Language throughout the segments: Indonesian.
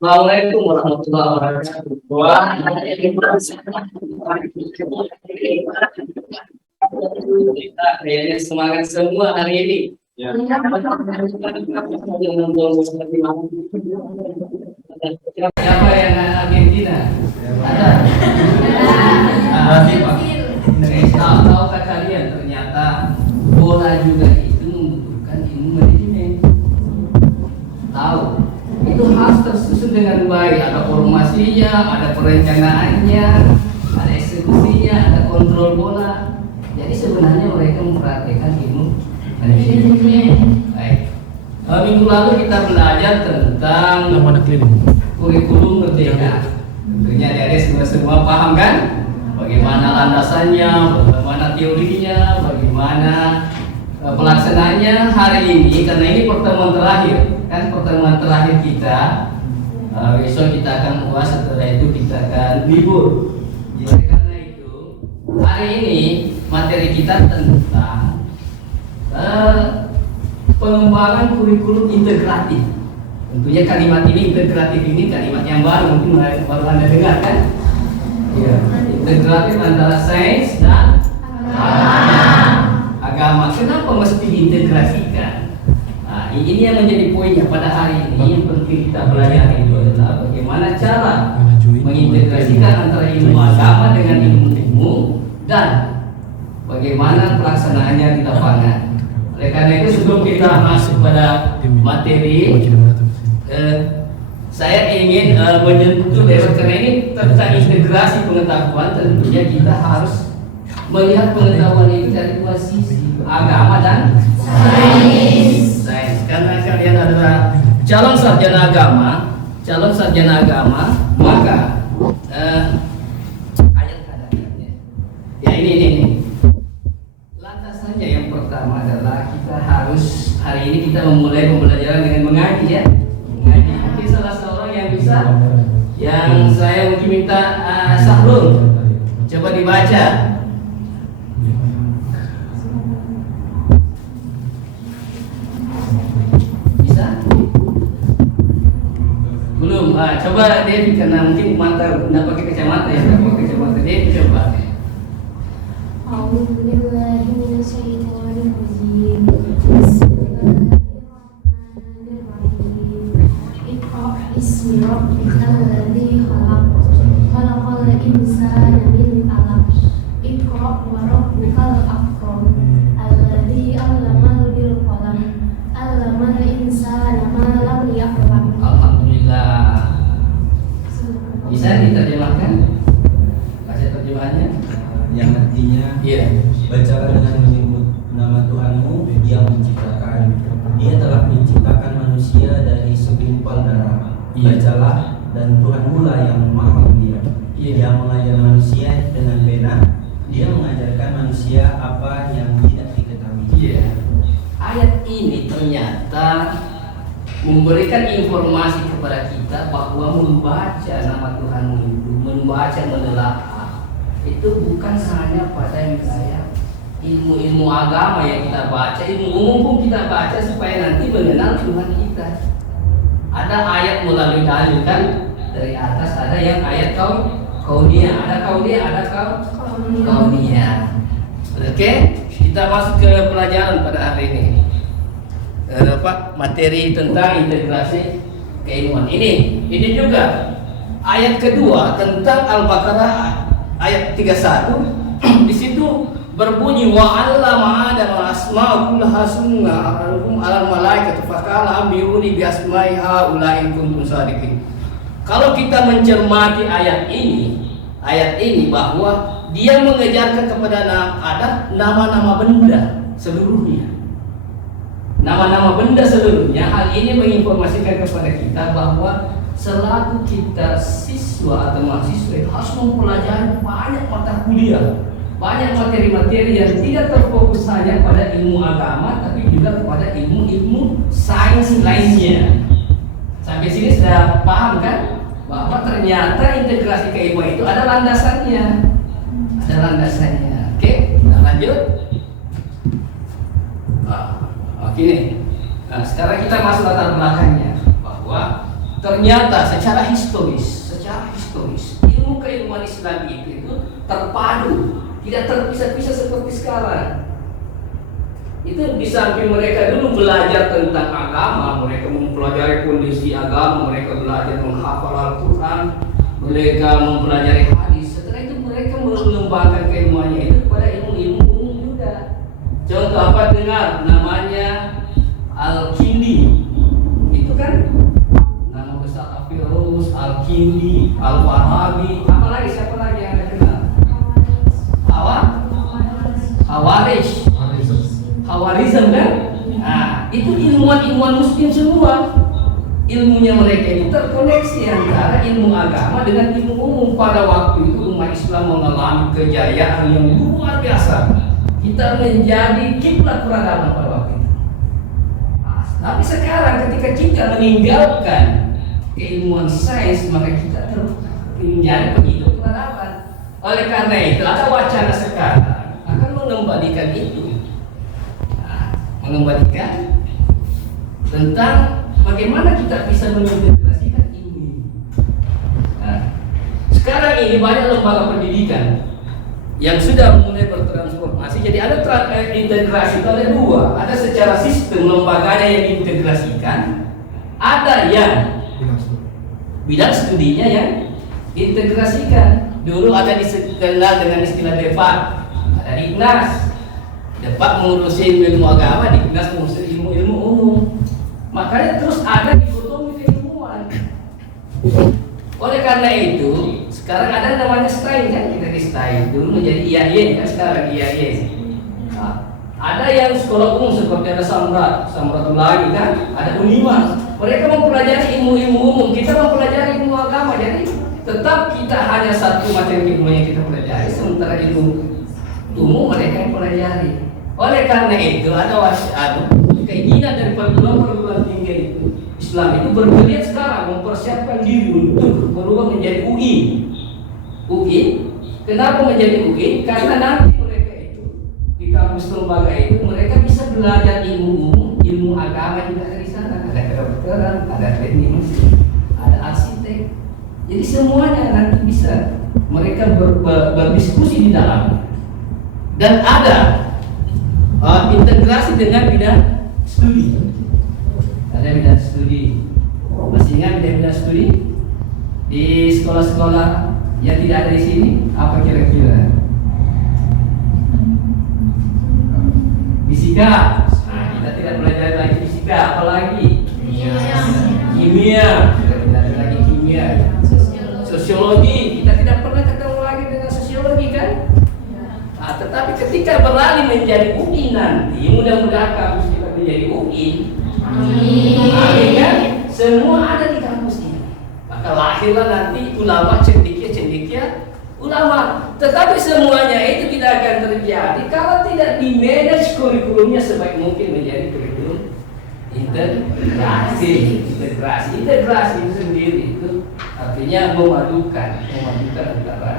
Assalamualaikum warahmatullahi wabarakatuh. Kita kayaknya semangat semua hari ini. Ya. Siapa yang Argentina? Ada. Tahukah kalian ternyata bola juga itu membutuhkan ilmu manajemen. Tahu? Itu harus tersusun dengan baik, ada formasinya, ada perencanaannya, ada eksekusinya, ada kontrol bola. Jadi sebenarnya mereka memperhatikan ilmu manajemen. Baik. Minggu lalu kita belajar tentang kurikulum merdeka. Tentunya dari semua paham kan? Bagaimana landasannya, bagaimana teorinya, bagaimana pelaksanaannya hari ini. Karena ini pertemuan terakhir. Kan pertemuan terakhir kita, besok kita akan puas, setelah itu kita akan libur. Jadi karena itu hari ini materi kita tentang pengembangan kurikulum integratif. Tentunya kalimat ini integratif ini kalimat yang baru, mungkin baru Anda dengar kan? Ya, integratif antara sains dan agama. Kenapa mesti diintegrasikan? Ini yang menjadi poinnya pada hari ini. Yang penting kita belajar itu adalah bagaimana cara mengintegrasikan antara ilmu agama dengan ilmu dan bagaimana pelaksanaannya di lapangan. Oleh karena itu sebelum kita masuk pada materi, saya ingin menyentuh lewat, karena ini tentang integrasi pengetahuan. Tentunya kita harus melihat pengetahuan itu dari dua sisi, agama dan sains. Karena kalian adalah calon sarjana agama, maka ayat-ayatnya. Ya ini. Landasannya yang pertama adalah kita harus hari ini kita memulai pembelajaran dengan mengaji ya. Mengaji. Mungkin salah seorang yang bisa, yang saya mungkin minta Sahrul, coba dibaca. Belum, coba Devi, karena mungkin mata nggak pakai kacamata ya, nggak pakai kacamata. Devi coba. A'udzubillahi minasyaitonir rajim. Bismillahirrahmanirrahim. Iqra bismi rabbikal ladzi khalaq. Khalaqal insana min 'alaq. Iqra wa rabbukal akram. Alladzi 'allama bil qalam. 'Allamal insana ma lam ya'lam. Alhamdulillah. Bisa diterjemahkan? Kasih terjemahannya. Yang artinya, bacalah dengan menyebut nama Tuhanmu yang menciptakan. Dia telah menciptakan manusia dari segumpal darah. Bacalah, dan Tuhanmu lah yang maha mulia. Dia mengajar manusia dengan benar. Dia mengajarkan manusia apa yang tidak diketahui. Ayat ini ternyata memberikan informasi kepada kita bahwa membaca nama Tuhanmu itu, membaca, menelaah itu bukan hanya pada wilayah ilmu agama yang kita baca, ilmu umum pun kita baca supaya nanti mengenal Tuhan kita. Ada ayat melalui dalil kan dari atas, ada yang ayat kauniyah, ada kauniyah. Oke, kita masuk ke pelajaran pada hari ini. Materi tentang integrasi keilmuan. Ini juga ayat kedua tentang Al-Baqarah ayat 31. Di situ berbunyi wa 'allama Adama asma'a kullaha summa 'alal malaikati faqala ambiuni bi asma'i haula'i in kuntum shadiqin. Kalau kita mencermati ayat ini bahwa dia mengejarkan kepada Adam nama-nama benda seluruhnya. Nama-nama benda seluruhnya. Hal ini menginformasikan kepada kita bahwa selaku kita siswa atau mahasiswa harus mempelajari banyak mata kuliah, banyak materi-materi yang tidak terfokus hanya pada ilmu agama, tapi juga kepada ilmu-ilmu sains lainnya. Sampai sini sudah paham kan? Bahwa ternyata integrasi keilmuan itu ada landasannya. Oke, kita lanjut. Oke nih. Nah, sekarang kita masuk latar belakangnya bahwa ternyata secara historis ilmu keilmuan Islam itu terpadu, tidak terpisah-pisah seperti sekarang. Itu di samping mereka dulu belajar tentang agama, mereka mempelajari kondisi agama, mereka belajar menghafal Al-Quran, mereka mempelajari hadis. Setelah itu mereka mengembangkan keilmuannya itu kepada ilmu-ilmu umum juga. Contoh apa dengar namanya Al-Kindi, itu kan nama besar Al-Firus, Al-Kindi, Al-Farabi, apalagi siapa lagi yang Anda kenal? Hawarizm kan? Nah, itu ilmuwan muslim semua. Ilmunya mereka itu terkoneksi antara ilmu agama dengan ilmu umum. Pada waktu itu umat Islam mengalami kejayaan yang luar biasa. Kita menjadi kiblat peradaban pada waktu itu. Nah, tapi sekarang ketika kita meninggalkan keilmuan sains, maka kita menjadi pengikut peradaban. Oleh karena itu ada wacana sekarang akan mengembalikan itu. Mengembalikan tentang bagaimana kita bisa mengintegrasikan ilmu. Nah, sekarang ini banyak lembaga pendidikan yang sudah mulai bertransformasi. Jadi ada integrasi, ada dua. Ada secara sistem lembaganya yang diintegrasikan, ada yang bidang studinya yang diintegrasikan. Dulu ada dikenal dengan istilah DEPAK, ada IGNAS. Dapat mengurusi ilmu agama, dinas mengurusi ilmu umum. Makanya terus ada dikotomi keilmuan. Oleh karena itu, sekarang ada namanya STAIN kan, kita di STAIN dulu menjadi IAIN kan, sekarang IAIN. Nah, ada yang sekolah umum seperti ada Samratul lagi kan, ada Unima. Mereka mempelajari ilmu umum, kita mempelajari ilmu agama. Jadi tetap kita hanya satu materi ilmu yang kita pelajari, sementara ilmu umum mereka yang pelajari. Oleh karena itu ada keinginan dari perguruan tinggi itu Islam itu bergeliat sekarang mempersiapkan diri untuk berubah menjadi UI. Kenapa menjadi UI? Karena nanti mereka itu di kampus lembaga itu mereka bisa belajar ilmu umum, ilmu agama juga dari sana. Ada kedokteran, ada teknik mesin, ada arsitek. Jadi semuanya nanti bisa mereka berdiskusi di dalam. Dan ada integrasi dengan bidang studi. Ada bidang studi. Masih ingat bidang studi di sekolah-sekolah yang tidak ada di sini? Apa kira-kira? Fisika. Nah, kita tidak belajar lagi fisika, apalagi kimia. Kita tidak ada lagi kimia. Sosiologi. Kita tidak pernah ketemu lagi dengan sosiologi kan? Nah, tetapi ketika beralih menjadi UI nanti, mudah-mudahan kampus kita menjadi UI. Amin kan? Semua ada di kampus ini. Maka lahirlah nanti ulama cendekia ulama. Tetapi semuanya itu tidak akan terjadi kalau tidak di-manage kurikulumnya sebaik mungkin menjadi kurikulum integrasi itu sendiri itu artinya memadukan antara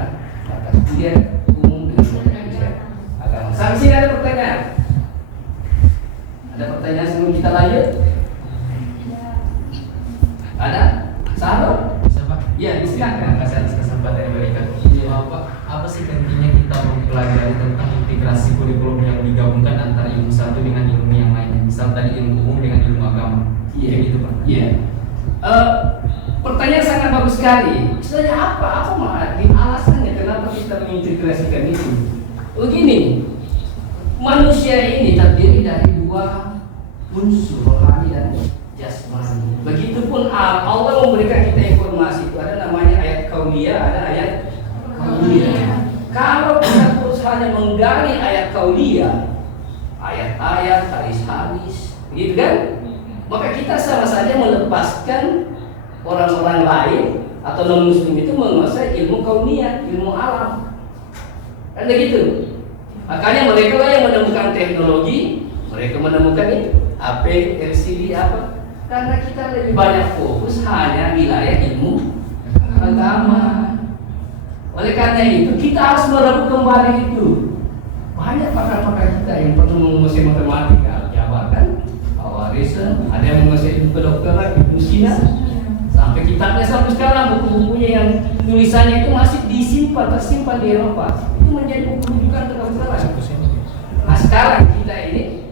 mata kuliah umum dengan agama. Sampai sini ada pertanyaan? Ada pertanyaan sebelum kita lanjut? Ada? Sahabat? Siapa? Ya, silakan. Kasih atas kesempatan yang diberikan. Apa sih pentingnya kita mempelajari tentang integrasi kurikulum yang digabungkan antara ilmu satu dengan ilmu yang lainnya, misal tadi ilmu umum dengan ilmu agama? Iya, gitu Pak. Iya. Pertanyaan sangat bagus sekali. Istilahnya apa? Apa alasannya kenapa kita mengintegrasikan itu? Begini, manusia ini terdiri dari dua unsur, rohani dan jasmani. Begitupun Allah memberikan kita informasi itu ada namanya ayat kauniyah, ada ayat kauniyah. Kalau kita terus hanya menggali ayat kauniyah, ayat-ayat, hadis-hadis, gitu kan? Maka kita sama saja melepaskan orang-orang lain atau non-muslim itu menguasai ilmu kauniyah, ilmu alam. Kan begitu. Makanya mereka lah yang menemukan teknologi, mereka menemukan itu HP, LCD apa? Karena kita lebih banyak fokus hanya wilayah ilmu agama. Oleh karena itu kita harus merebut kembali itu. Banyak pakar-pakar kita yang pernah menguasai matematika, Jabar kan, Hawarizm, ada yang menguasai ilmu kedokteran, Ibnu Sina, Sampai kitabnya sampai sekarang, buku-bukunya yang tulisannya itu masih tersimpan di Eropa. Itu menjadi buku rujukan terkenal. Nah sekarang kita ini,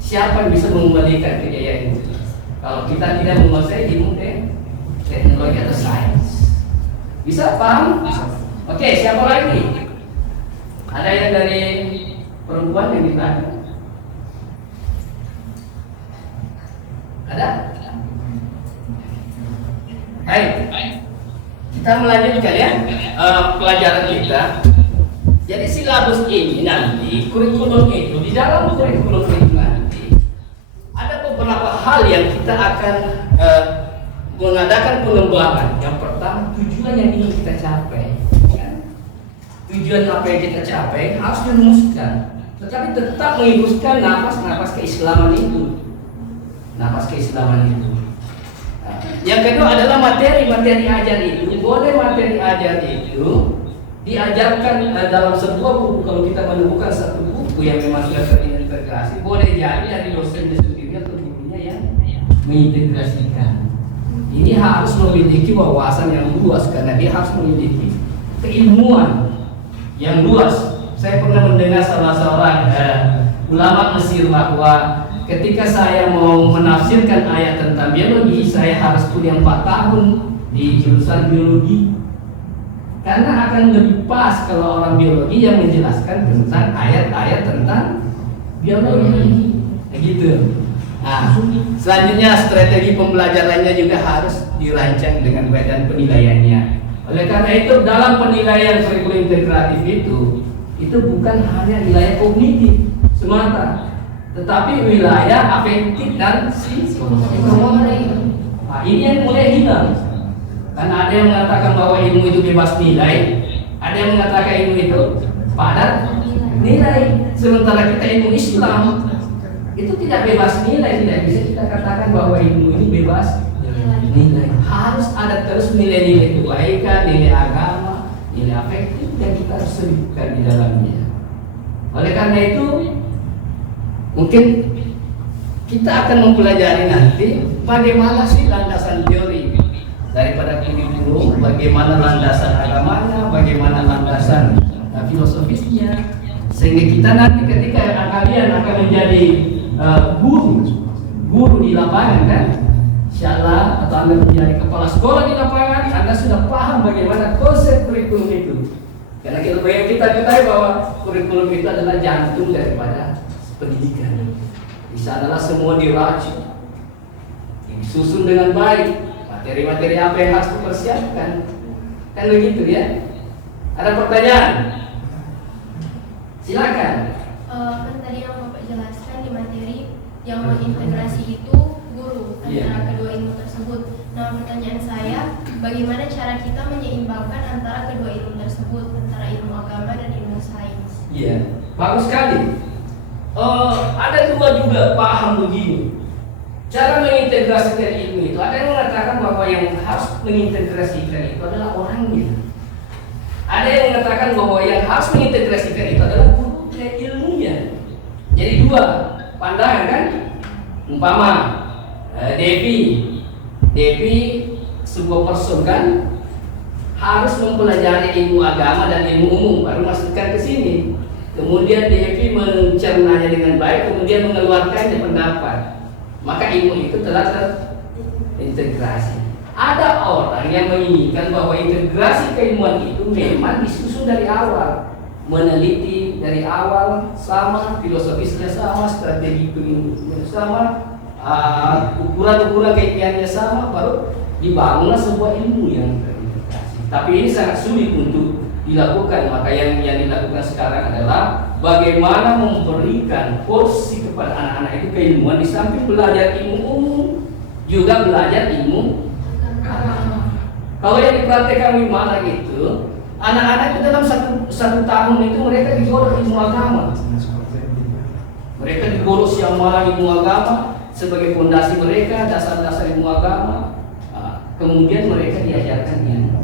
siapa yang bisa mengembalikan kejayaan itu? Kalau kita tidak menguasai ilmu teknologi atau sains, bisa paham? Oke, siapa lagi? Ada yang dari perempuan yang ditanya? Ada? Hai, kita melanjutkan ya pelajaran kita. Jadi silabus ini nanti, kurikulum itu, di dalam kurikulum itu nanti ada beberapa hal yang kita akan mengadakan pengembangan. Yang pertama, tujuan yang ingin kita capai. Tujuan apa yang kita capai harus dirumuskan, tetapi tetap mengikutkan nafas keislaman itu. Nafas keislaman itu. Nah, yang kedua adalah materi ajar itu. Boleh materi ajar itu diajarkan dalam sebuah buku. Kalau kita menemukan satu buku yang memang sudah terintegrasi, boleh jadi dari dosennya sendiri atau gurunya yang mengintegrasikan. Ini harus memiliki wawasan yang luas karena dia harus memiliki keilmuan yang luas. Saya pernah mendengar salah seorang ulama Mesir bahwa ketika saya mau menafsirkan ayat tentang biologi, saya harus kuliah 4 tahun di jurusan biologi. Karena akan lebih pas kalau orang biologi yang menjelaskan tentang ayat-ayat tentang biologi. Gitu. Nah, selanjutnya strategi pembelajarannya juga harus dirancang dengan baik dan penilaiannya. Oleh karena itu dalam penilaian kurikulum integratif itu bukan hanya wilayah kognitif semata, tetapi wilayah afektif dan psikomotorik. Nah, ini yang mulai hilang. Karena ada yang mengatakan bahwa ilmu itu bebas nilai, ada yang mengatakan ilmu itu padat nilai. Sementara kita ilmu Islam itu tidak bebas nilai, tidak bisa kita katakan bahwa ilmu ini bebas nilai. Harus ada terus nilai-nilai kebaikan, nilai agama, nilai afektif yang kita harus selipkan di dalamnya. Oleh karena itu, mungkin kita akan mempelajari nanti bagaimana sih landasan teori daripada kurikulum, bagaimana landasan agamanya, bagaimana landasan filosofisnya, sehingga kita nanti ketika kalian akan menjadi guru di lapangan kan, insyaallah, atau Anda menjadi kepala sekolah di lapangan, Anda sudah paham bagaimana konsep kurikulum itu. Karena kita ketahui bahwa kurikulum itu adalah jantung daripada pendidikan. Di sanalah semua diracik, disusun dengan baik. Materi-materi apa yang harus dipersiapkan, kan begitu ya? Ada pertanyaan? Silakan. Kan tadi yang Bapak jelaskan di materi yang mengintegrasi itu guru antara kedua ilmu tersebut. Nah, pertanyaan saya, bagaimana cara kita menyeimbangkan antara kedua ilmu tersebut, antara ilmu agama dan ilmu sains? Iya, bagus sekali. Ada juga paham begini. Cara mengintegrasikan ilmu itu, ada yang mengatakan bahwa yang harus mengintegrasikan itu adalah orangnya. Ada yang mengatakan bahwa yang harus mengintegrasikan itu adalah guru dan ilmunya. Jadi dua pandangan kan. Umpama Devi sebuah person kan harus mempelajari ilmu agama dan ilmu umum baru masukkan ke sini. Kemudian Devi mencernanya dengan baik, kemudian mengeluarkannya pendapat. Maka ilmu itu telah terintegrasi. Ada orang yang menginginkan bahwa integrasi keilmuan itu memang disusun dari awal, meneliti dari awal, sama filosofisnya sama, strategi penelitiannya sama, ukuran-ukuran KPI-nya sama, baru dibangunlah sebuah ilmu yang terintegrasi. Tapi ini sangat sulit untuk dilakukan. Maka yang dilakukan sekarang adalah bagaimana memberikan porsi kepada anak-anak itu keilmuan, di samping belajar ilmu umum juga belajar ilmu agama. Kalau yang dipraktekkan di mana gitu, anak-anak itu dalam satu tahun itu mereka digodok ilmu agama. Mereka digodok siang malam ilmu agama sebagai fondasi mereka, dasar-dasar ilmu agama. Kemudian mereka diajarkan ilmu.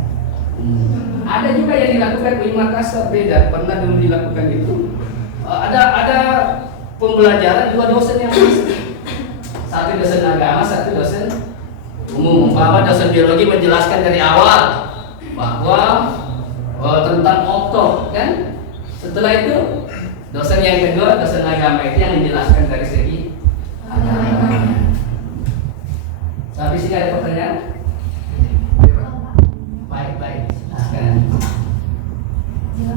Ada juga yang dilakukan di Makassar, beda. Pernah dulu dilakukan itu. Ada pembelajaran dua dosen yang masuk. Satu dosen agama, satu dosen umum. Umpama dosen biologi menjelaskan dari awal bahwa tentang okto kan. Setelah itu dosen yang kedua, dosen agama itu yang menjelaskan dari segi agama. Sampai sini ada pertanyaan? Baik. Silakan. Ya,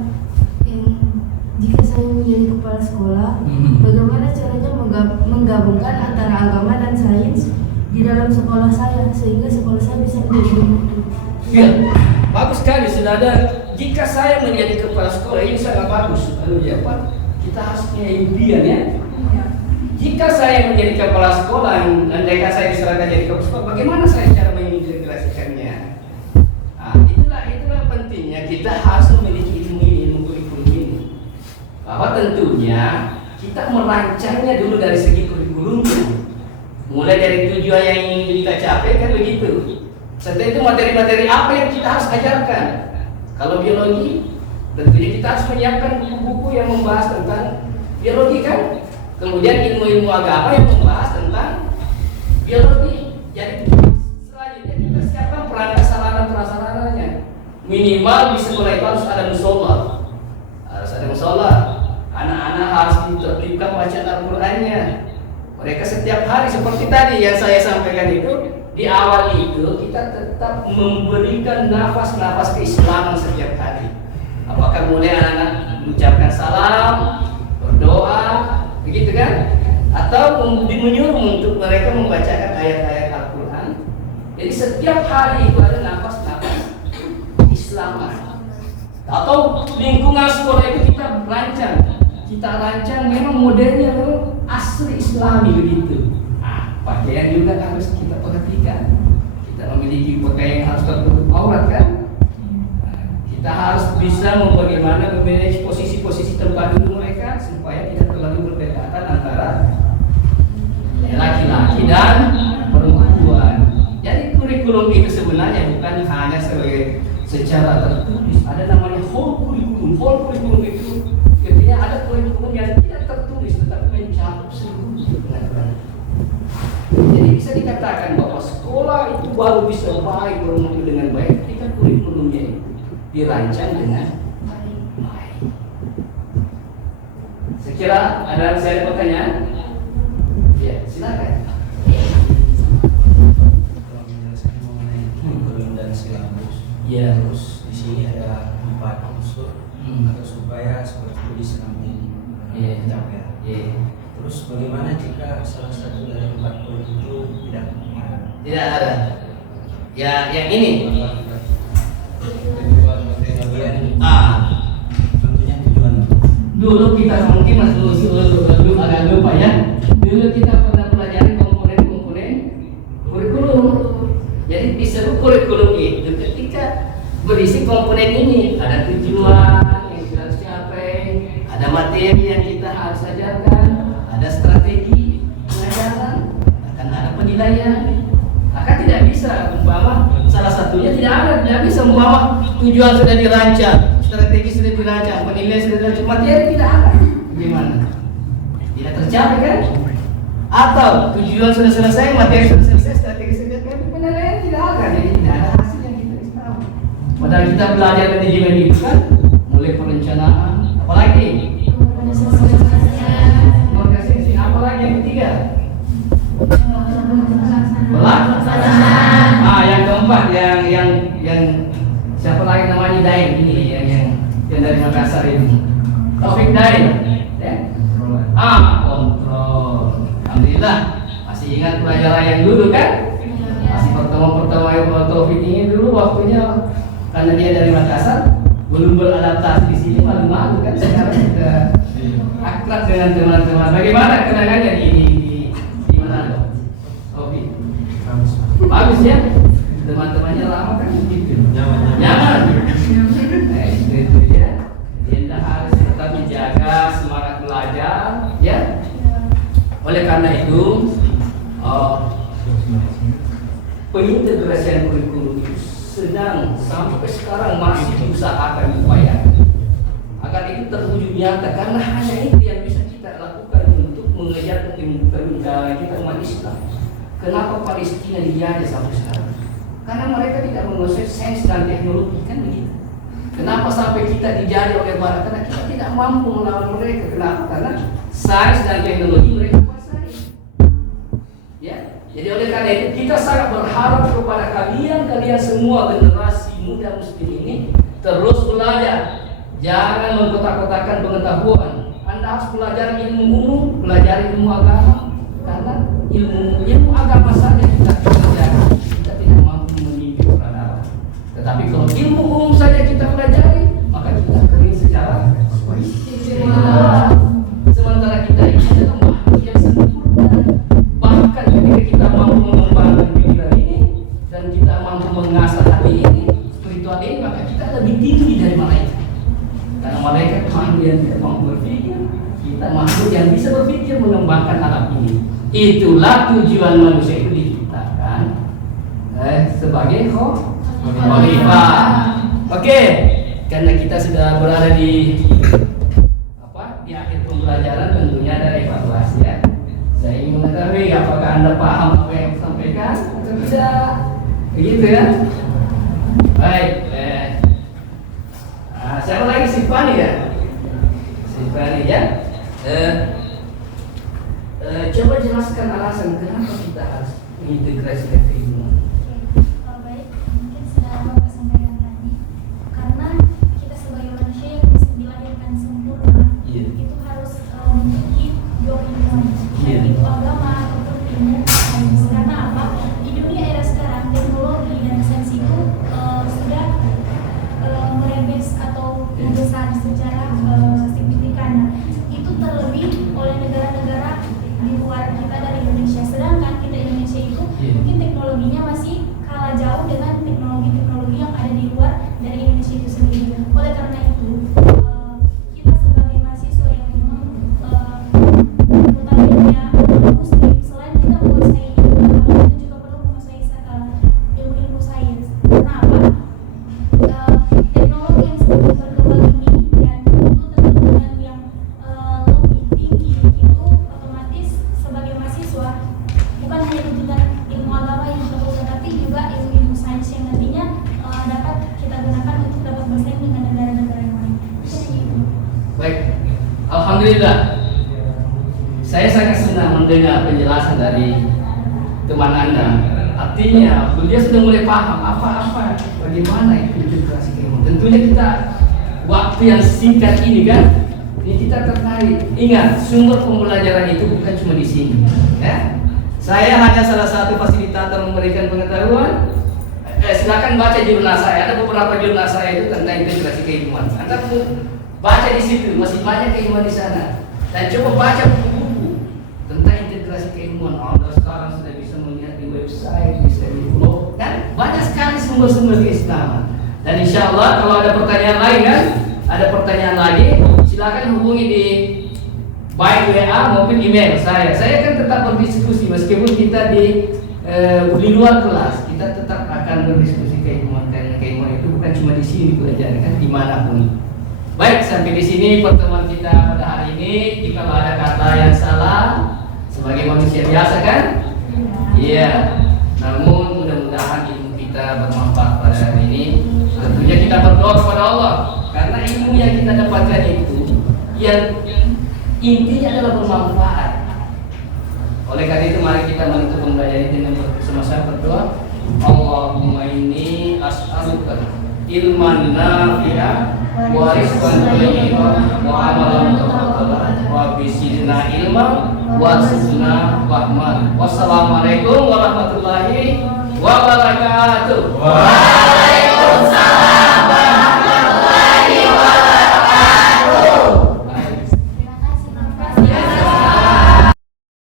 jika saya menjadi kepala sekolah, bagaimana caranya menggabungkan antara agama dan sains di dalam sekolah saya sehingga sekolah saya bisa menjadi mutu? Ya, bagus sekali sudah ada. Jika saya menjadi kepala sekolah ini sangat bagus. Ya Pak, kita harus punya impian ya. Jika saya menjadi kepala sekolah, andaikan saya diserahkan jadi kepala sekolah, bagaimana saya cara mengintegrasikannya? Itulah pentingnya kita harus memiliki ilmu kurikulum ini. Bahwa tentunya kita merancangnya dulu dari segi kurikulumnya. Mulai dari tujuan yang ingin kita capai kan begitu. Setelah itu materi-materi apa yang kita harus ajarkan. Kalau biologi, tentunya kita harus menyiapkan buku-buku yang membahas tentang biologi kan. Kemudian ilmu-ilmu agama yang membahas tentang biologi. Jadi selanjutnya kita siapkan perangkat sarana-prasarananya. Minimal di sekolah itu harus ada musola. Anak-anak harus ditertibkan bacaan Al-Qur'annya. Mereka setiap hari seperti tadi yang saya sampaikan itu, di awal itu kita tetap memberikan nafas-nafas keislaman setiap hari. Apakah mulai anak-anak mengucapkan salam, berdoa, begitu kan? Atau menyuruh untuk mereka membacakan ayat-ayat Al-Quran. Jadi setiap hari itu ada nafas-nafas keislaman. Atau lingkungan sekolah itu kita rancang memang modelnya memang asli Islami begitu. Pakaian juga harus kita perhatikan. Kita memiliki pakaian yang harus tertutup aurat kan. Kita harus bisa bagaimana memanage posisi-posisi tempat duduk mereka supaya tidak terlalu berbedaan antara laki-laki dan perempuan. Jadi kurikulum itu sebenarnya bukan hanya secara tertulis. Ada namanya whole kurikulum. Whole kurikulum itu ketika ada kurikulum yang tidak tertulis tetapi mencakup seluruh pelajaran. Jadi bisa dikatakan bahwa sekolah itu baru bisa baik bermutu dengan baik ketika kurikulumnya itu dirancang dengan baik. Sekira ada pertanyaan? Ya, silakan. Kalau menjelaskan mengenai kurikulum dan silabus, Ya. terus di sini ada 4 unsur atau supaya seperti itu disambung tercapai. Terus bagaimana jika salah satu dari 4 poin itu tidak ada? Tidak ada. Ya, yang ini. Tentunya tujuan. Dulu kita mungkin dulu agak lupa ya. Dulu kita pernah pelajari komponen-komponen kurikulum. Jadi disebut kurikulum itu ketika berisi komponen ini, ada tujuan yang kita harus capai, ada materi yang kita harus ajarkan, ada strategi pengajaran, akan ada penilaian. Maka tidak bisa umpama salah satunya tidak bisa umpama tujuan sudah dirancang, strategi sudah dirancang, penilaian sudah dirancang, materi tidak ada. Gimana? Tidak tercapai kan? Atau tujuan sudah selesai, materi sudah selesai, strategi sudah tercapai, penilaian tidak ada. Jadi tidak ada hasil yang kita tahu. Padahal kita belajar manajemen itu kan mulai perencanaan, apalagi organisasi, apalagi yang ketiga. Yang keempat yang siapa lagi namanya Dain ini yang dari Makassar ini. Taufik Dain. Ya. Kontrol. Alhamdulillah masih ingat pelajaran yang dulu kan? Masih pertama yang Taufik ini dulu waktunya karena dia dari Makassar belum beradaptasi di sini malu-malu kan, sekarang sudah akrab dengan teman-teman. Bagaimana kenangannya di mana? Taufik. Bagus ya, teman-temannya lama kan begitu. Nyaman. Nah, itu ya. Kita harus tetap menjaga semangat belajar, ya. Oleh karena itu, pengintegrasian kurikulum itu sedang sampai sekarang masih diusahakan upaya agar itu terwujud nyata, karena hanya itu yang bisa kita lakukan untuk mengejar kita umat Islam. kenapa Palestina dijajah sampai sekarang? Karena mereka tidak menguasai sains dan teknologi, kan begitu. Kenapa sampai kita dijajah oleh Barat? Karena kita tidak mampu melawan mereka. Kenapa? Karena sains dan teknologi mereka kuasai. Ya, jadi oleh karena itu kita sangat berharap kepada kalian semua generasi muda muslim ini terus belajar. Jangan mengkotak-kotakan pengetahuan. Anda harus belajar ilmu umum, belajar ilmu agama. Karena ilmu agama saja kita pelajari, kita tidak mampu mendidik peradaban. Tetapi kalau ilmu umum saja kita pelajari, maka kita kering secara spiritual. Sementara kita ini adalah makhluk yang sempurna. Bahkan ketika kita mampu mengembangkan pikiran ini dan kita mampu mengasah hati ini, spiritual ini, maka kita lebih tinggi dari malaikat. Karena malaikat makhluk yang tidak mampu berpikir, kita makhluk yang bisa berpikir mengembangkan alam ini. Itulah tujuan manusia itu diciptakan sebagai khalifah. Oke, karena kita sudah berada di akhir pembelajaran, tentunya ada evaluasi ya. Saya ingin mengetahui apakah Anda paham apa yang saya sampaikan atau tidak, begitu ya. Baik, siapa lagi? Sifani ya. Coba jelaskan alasan kenapa kita harus mengintegrasikan keilmuan. Baik, mungkin sudah Bapak sampaikan tadi, karena kita sebagai manusia yang bisa dilahirkan sempurna, itu harus memiliki dua ilmu, yaitu agama ataupun ilmu sains. Karena apa? Di dunia era sekarang teknologi dan sains itu sudah merebes atau membesar secara signifikan. Itu terlebih oleh negara-negara di luar kita dari Indonesia. Sedangkan kita Indonesia itu mungkin teknologinya masih kalah jauh dengan teknologi-teknologi yang ada di luar dari Indonesia itu sendiri. Oleh karena itu, kita sebagai mahasiswa yang memang notabene muslim, selain kita menguasai ilmu agama, kita juga perlu menguasai ilmu-ilmu sains. Karena apa? Teknologi yang semakin berkembang ini dan butuh keterampilan yang lebih tinggi, itu otomatis sebagai mahasiswa bukan hanya tuntutan ilmu agama yang perlu, tetapi juga ilmu-ilmu sains yang nantinya dapat kita gunakan untuk dapat bersaing dengan negara-negara yang lain. Itu. Baik, alhamdulillah. Saya sangat senang mendengar penjelasan dari teman Anda. Artinya beliau sudah mulai paham apa-apa bagaimana itu integrasi keilmuan. Tentunya kita waktu yang singkat ini kan, ini kita tertarik. Ingat, sumber pembelajaran itu bukan cuma di sini. Ya? Saya hanya salah satu fasilitator memberikan pengetahuan. Silakan baca jurnal saya. Ada beberapa jurnal saya itu tentang integrasi keilmuan. Anda baca di situ, masih banyak keilmuan di sana. Dan coba baca buku-buku tentang integrasi keilmuan. Anda sekarang sudah bisa melihat di website, bisa di blog, dan banyak sekali sumber-sumber keislaman. Dan insya Allah kalau ada pertanyaan lain kan, ada pertanyaan lagi, silakan hubungi di baik WA maupun email saya. Saya kan tetap berdiskusi meskipun kita di luar kelas, kita tetap akan berdiskusi keilmuan. Karena keilmuan itu bukan cuma di sini belajar, kan dimanapun. Baik, sampai di sini pertemuan kita pada hari ini. Jika ada kata yang salah, sebagai manusia biasa kan? Iya. Namun mudah-mudahan ilmu kita bermanfaat pada hari ini. Tentunya kita berdoa kepada Allah, karena ilmu yang kita dapatkan itu yang intinya adalah bermanfaat. Oleh karena itu mari kita menutup pembelajaran dengan bersama-sama berdoa. Allahumma inni as'aluka ilman nafi'an wa rizqan thayyiban wa amalan mutaqabbalan wa bisidna ilman wa susna rahman. Wassalamualaikum warahmatullahi wabarakatuh.